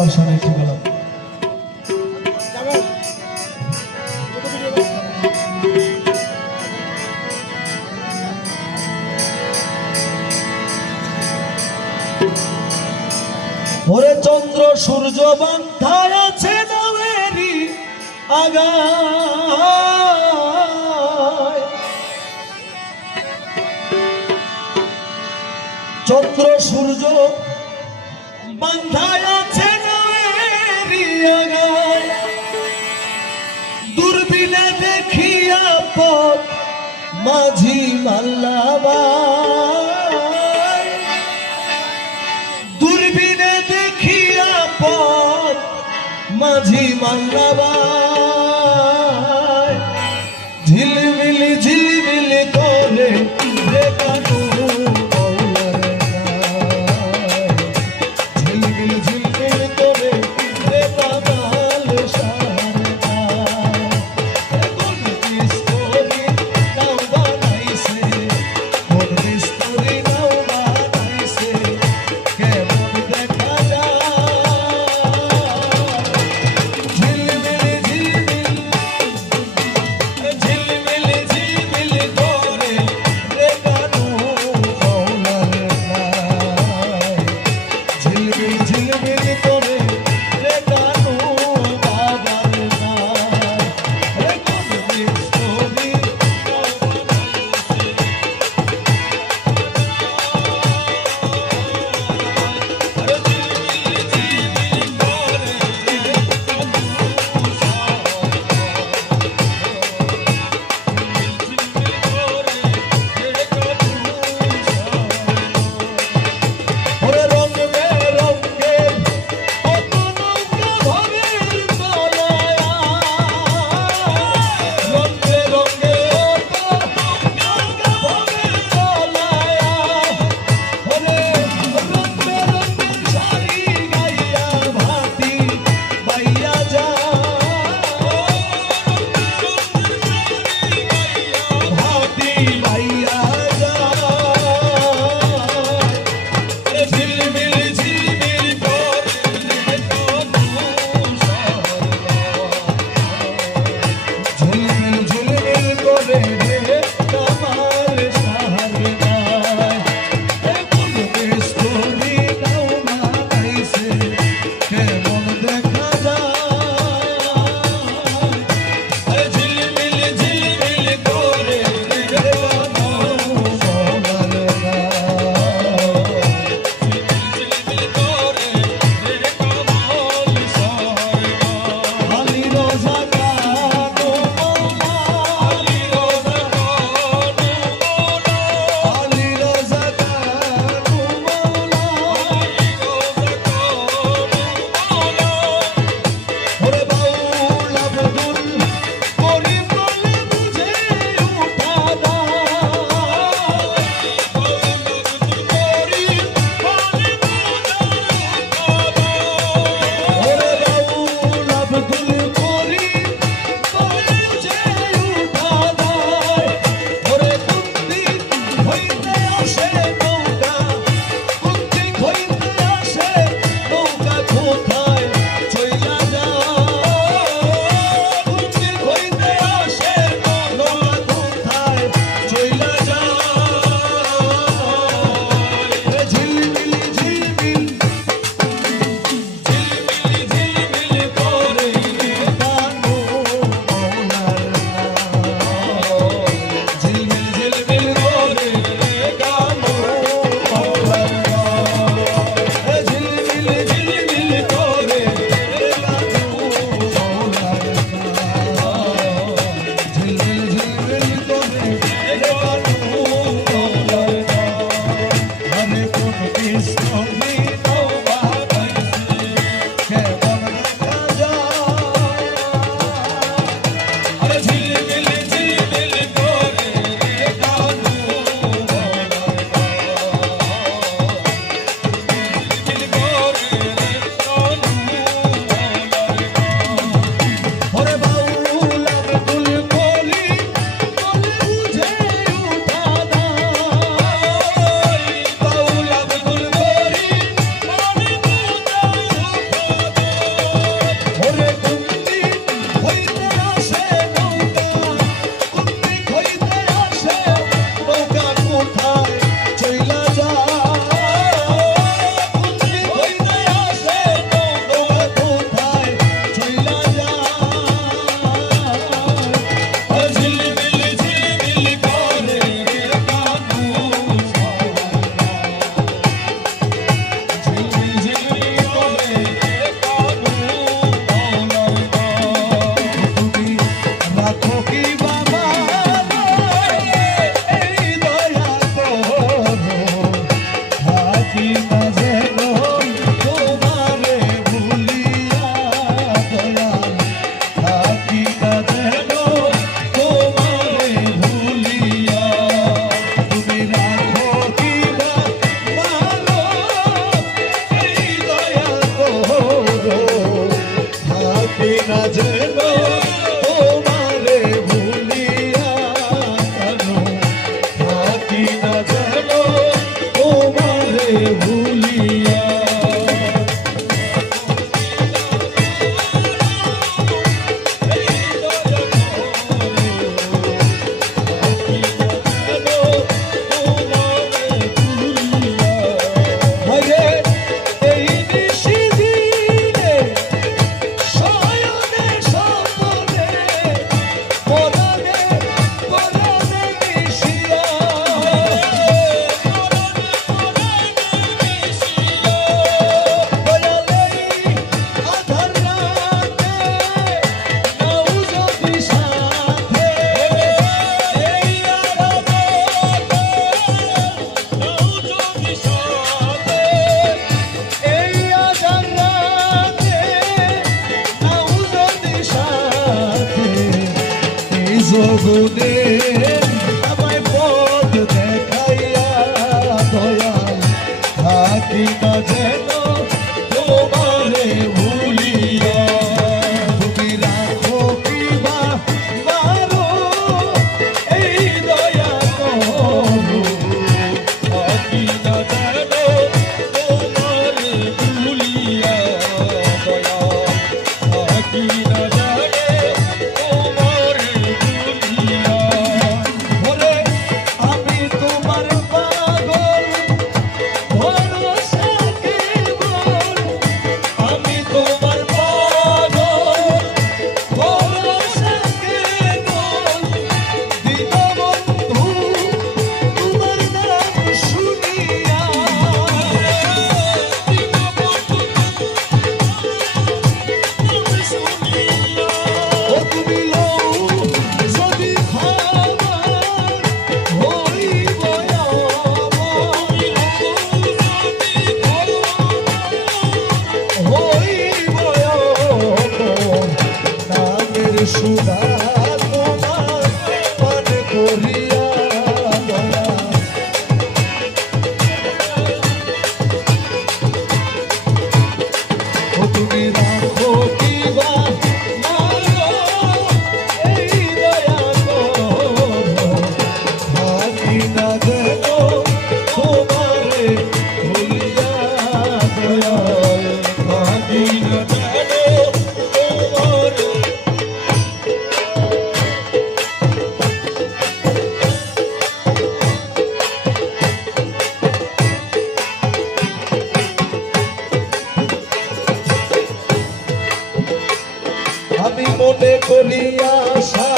সমস্যা নেই, ঠিক হলো। ওরে চন্দ্র সূর্য বান্ধায় আছে নামেরই আগায়, চন্দ্র সূর্য বান্ধায় আছে নামেরই আগায়, দূরবীনে দেখিয়া পথ মাঝি মাল্লাবা, দূরবীনে দেখিয়া পথ মাঝি মাল্লাবা, ঝিলমিলি ঝিলমিলি করে দেখানো ঝিলমিলি ঝিলমিলি করে দেখাল সারা কোন বিস্তরি নাও বানাইছে, কোন বিস্তরি নাও বানাইছে, কেমন দেখা যায় ঝিলমিলি ঝিলমিলি ঝিলমিলি করে জীবনে আমায় পথ দেখাইয়া দয়াল থাকি না যেন তোমারে ভুলিয়া তুমি রাখো কিবা মারো এই দয়া করো থাকি না যেন তোমারে ভুলিয়া দয়াল থাকি না সুধা তোমার পান করিয়া দয়া ও তুমি রাখো কিবা মারো এই দয়া করো থাকি না যেন তোমারে ভুলিয়া দয়াল থাকি না যেন তোমারে আমি মনে করি আশা